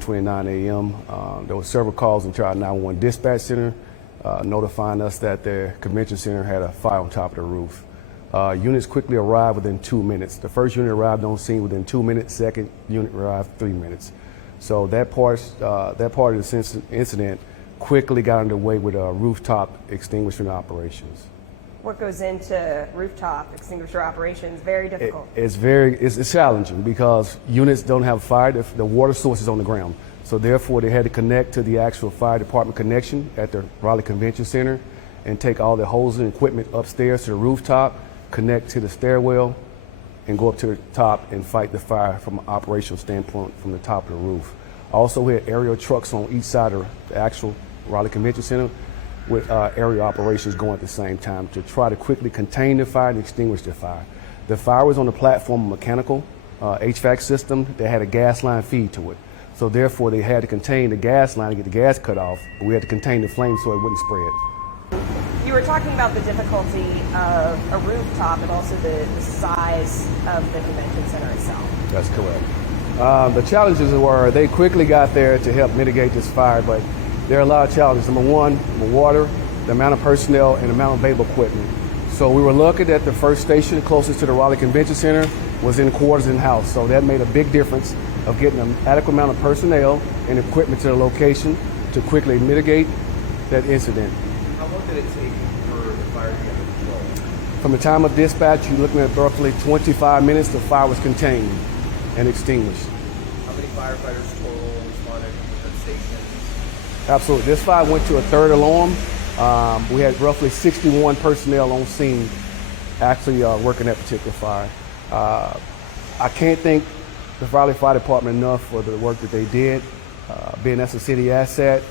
9:29 a.m. There were several calls into our 911 dispatch center notifying us that the convention center had a fire on top of the roof. Units quickly arrived within 2 minutes. The first unit arrived on scene within 2 minutes. Second unit arrived 3 minutes. So that part of the incident quickly got underway with rooftop extinguishing operations. What goes into rooftop extinguisher operations? Very difficult. It's challenging because units don't have fire. The water source is on the ground. So therefore, they had to connect to the actual fire department connection at the Raleigh Convention Center and take all the hoses and equipment upstairs to the rooftop, connect to the stairwell, and go up to the top and fight the fire from an operational standpoint from the top of the roof. Also, we had aerial trucks on each side of the actual Raleigh Convention Center with aerial operations going at the same time to try to quickly contain the fire and extinguish the fire. The fire was on the platform of mechanical HVAC system that had a gas line feed to it. So therefore, they had to contain the gas line to get the gas cut off. But we had to contain the flame so it wouldn't spread. You were talking about the difficulty of a rooftop and also the size of the convention center itself. That's correct. The challenges were they quickly got there to help mitigate this fire, but there are a lot of challenges. Number one, the water, the amount of personnel, and the amount of available equipment. So we were lucky that the first station closest to the Raleigh Convention Center was in quarters in-house. So that made a big difference of getting an adequate amount of personnel and equipment to the location to quickly mitigate that incident. How long did it take for the fire to get under control? From the time of dispatch, you're looking at roughly 25 minutes, the fire was contained and extinguished. How many firefighters total responded to the station? Absolutely. This fire went to a third alarm. We had roughly 61 personnel on scene actually working that particular fire. I can't thank the Raleigh Fire Department enough for the work that they did. Being that's a city asset,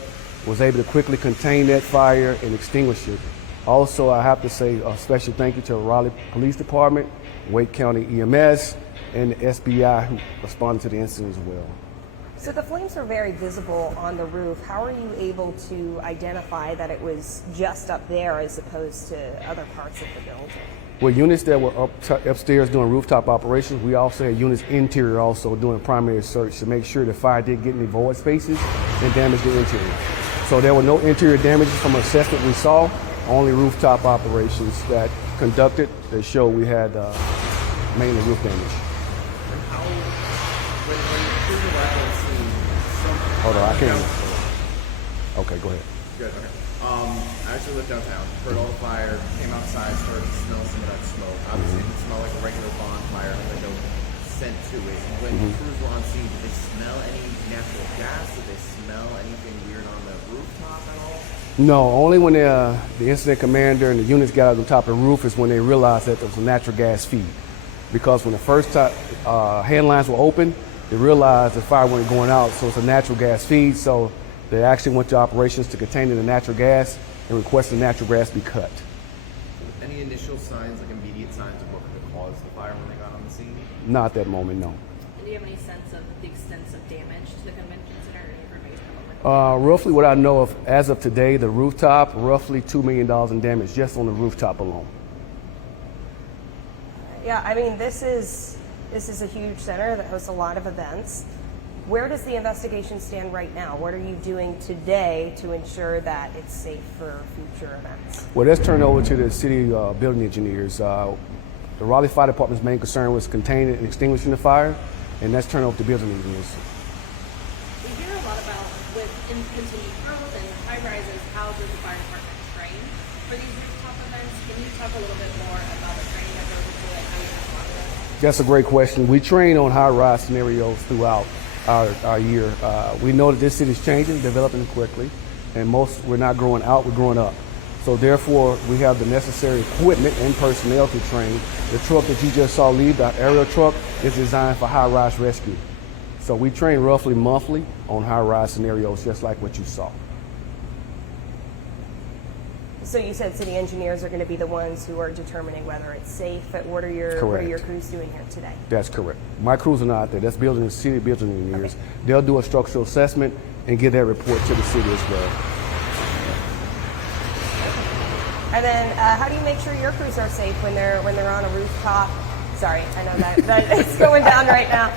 was able to quickly contain that fire and extinguish it. Also, I have to say a special thank you to the Raleigh Police Department, Wake County EMS, and the SBI who responded to the incident as well. So the flames were very visible on the roof. How are you able to identify that it was just up there as opposed to other parts of the building? Well, units that were upstairs doing rooftop operations, we also had units interior also doing primary search to make sure the fire didn't get any void spaces and damage the interior. So there were no interior damages from assessment we saw, only rooftop operations that conducted that show we had mainly roof damage. Hold on, I can't. Okay, go ahead. Good, okay. I actually lived downtown, heard all the fire, came outside, started to smell some of that smoke. Obviously, it didn't smell like a regular bonfire, like no scent to it. When crews were on scene, did they smell any natural gas? Did they smell anything weird on the rooftop at all? No, only when the incident commander and the units got on top of the roof is when they realized that there was a natural gas feed. Because when the first hand lines were open, they realized the fire wasn't going out, so it's a natural gas feed. So they actually went to operations to contain the natural gas and requested the natural gas be cut. Any initial signs, like immediate signs of what could have caused the fire when they got on the scene? Not at that moment, no. And do you have any sense of the extent of damage to the convention center or any information? Roughly what I know of as of today, the rooftop, roughly $2 million in damage just on the rooftop alone. Yeah, I mean, this is a huge center that hosts a lot of events. Where does the investigation stand right now? What are you doing today to ensure that it's safe for future events? Well, that's turned over to the city building engineers. The Raleigh Fire Department's main concern was containing and extinguishing the fire, and that's turned over to building engineers. We hear a lot about with continued growth and high rises, how does the fire department train for these rooftop events? Can you talk a little bit more about the training that goes into it, how you respond to it? That's a great question. We train on high-rise scenarios throughout our year. We know that this city is changing, developing quickly, and we're not growing out, we're growing up. So therefore, we have the necessary equipment and personnel to train. The truck that you just saw leave, the aerial truck, is designed for high-rise rescue. So we train roughly monthly on high-rise scenarios, just like what you saw. So you said city engineers are going to be the ones who are determining whether it's safe. What are your crews doing here today? That's correct. My crews are not out there. That's building city building engineers. Okay. They'll do a structural assessment and give that report to the city as well. And then, how do you make sure your crews are safe when they're on a rooftop? Sorry, I know that it's going down right now.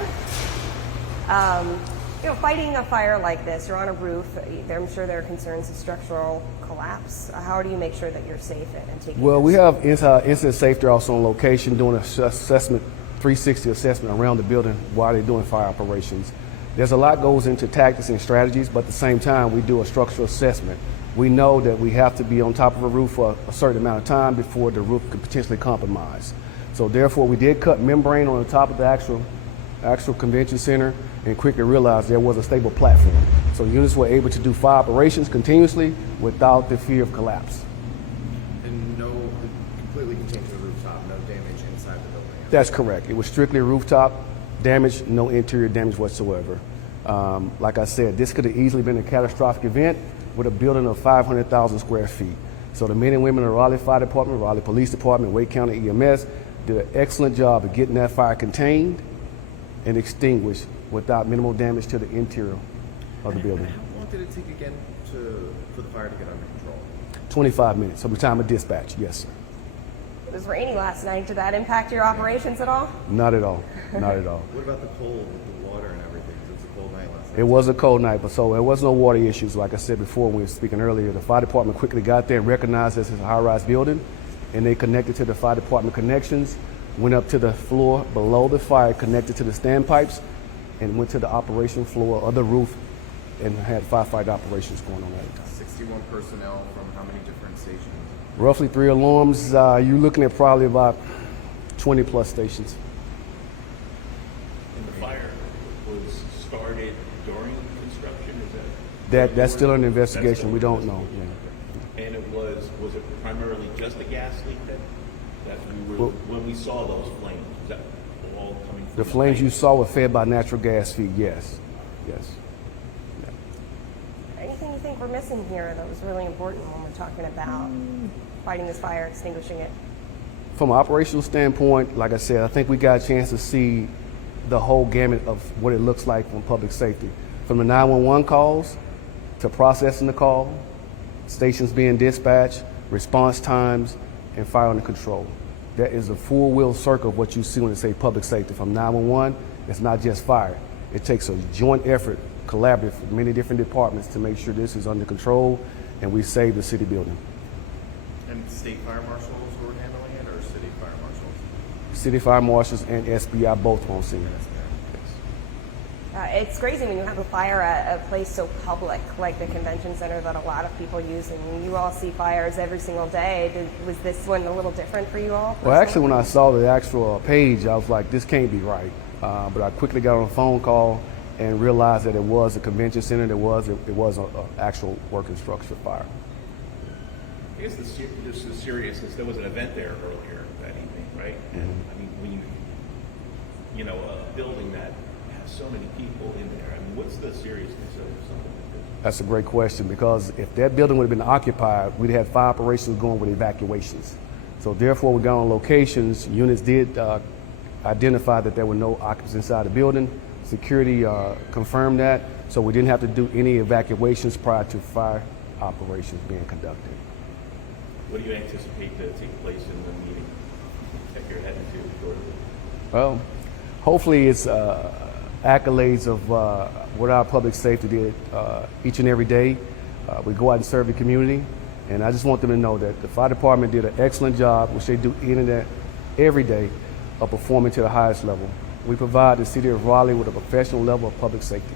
You know, fighting a fire like this, you're on a roof. I'm sure there are concerns of structural collapse. How do you make sure that you're safe and taking? Well, we this? have incident safety also on location doing an assessment, 360 assessment around the building while they're doing fire operations. There's a lot goes into tactics and strategies, but at the same time, we do a structural assessment. We know that we have to be on top of a roof for a certain amount of time before the roof could potentially compromise. So therefore, we did cut membrane on the top of the actual convention center and quickly realized there was a stable platform. So units were able to do fire operations continuously without the fear of collapse. And completely contained to the rooftop, no damage inside the building. That's correct. It was strictly rooftop damage, no interior damage whatsoever. Like I said, this could have easily been a catastrophic event with a building of 500,000 square feet. So the men and women of the Raleigh Fire Department, Raleigh Police Department, Wake County EMS did an excellent job of getting that fire contained and extinguished without minimal damage to the interior of the building. How long did it take again for the fire to get under control? 25 minutes from the time of dispatch, yes, sir. It was rainy last night. Did that impact your operations at all? Not at all, not at all. What about the cold, the water and everything? It was a cold night last night. It was a cold night, but so there was no water issues. Like I said before when we were speaking earlier, the fire department quickly got there and recognized this as a high-rise building, and they connected to the fire department connections, went up to the floor below the fire, connected to the standpipes, and went to the operation floor of the roof and had firefighter operations going on at the time. 61 personnel from how many different stations? Roughly 3 alarms. You're looking at probably about 20 plus stations. And the fire was started during construction, is that? That's still an investigation. We don't know. Yeah. And it was it primarily just a gas leak that we were, when we saw those flames, is that all coming from The flames tank? you saw were fed by natural gas feed, yes. Yes. Anything you think we're missing here that was really important when we're talking about fighting this fire, extinguishing it? From an operational standpoint, like I said, I think we got a chance to see the whole gamut of what it looks like from public safety. From the 911 calls to processing the call, stations being dispatched, response times, and fire under control. That is a full wheel circle of what you see when they say public safety. From 911, it's not just fire. It takes a joint effort, collaborative with many different departments to make sure this is under control and we save the city building. And state fire marshals were handling it, or city fire marshals? City fire marshals and SBI both on scene. It's crazy when you have a fire at a place so public like the convention center that a lot of people use, and you all see fires every single day. Was this one a little different for you all? Well, actually, when I saw the actual page, I was like, this can't be right. But I quickly got on a phone call and realized that it was a convention center. It was an actual working structure fire. I guess this is seriousness. There was an event there earlier that evening, right? And I mean, when a building that has so many people in there, I mean, what's the seriousness of something like this? That's a great question, because if that building would have been occupied, we'd have fire operations going with evacuations. So therefore, we got on locations. Units did identify that there were no occupants inside the building. Security confirmed that, so we didn't have to do any evacuations prior to fire operations being conducted. What do you anticipate to take place in the meeting that you're heading to shortly? Well, hopefully it's accolades of what our public safety did each and every day. We go out and serve the community, and I just want them to know that the fire department did an excellent job, which they do every day, of performing to the highest level. We provide the city of Raleigh with a professional level of public safety.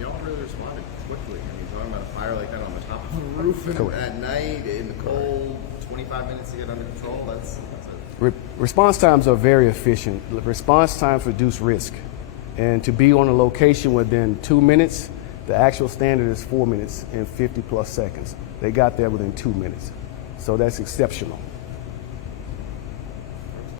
Y'all really responded quickly. I mean, talking about a fire like that on the top of the roof and Correct. at night in the cold, 25 minutes to get under control. That's Response times are very efficient. Response times reduce risk. And to be on a location within 2 minutes, the actual standard is 4 minutes and 50 plus seconds. They got there within 2 minutes. So that's exceptional.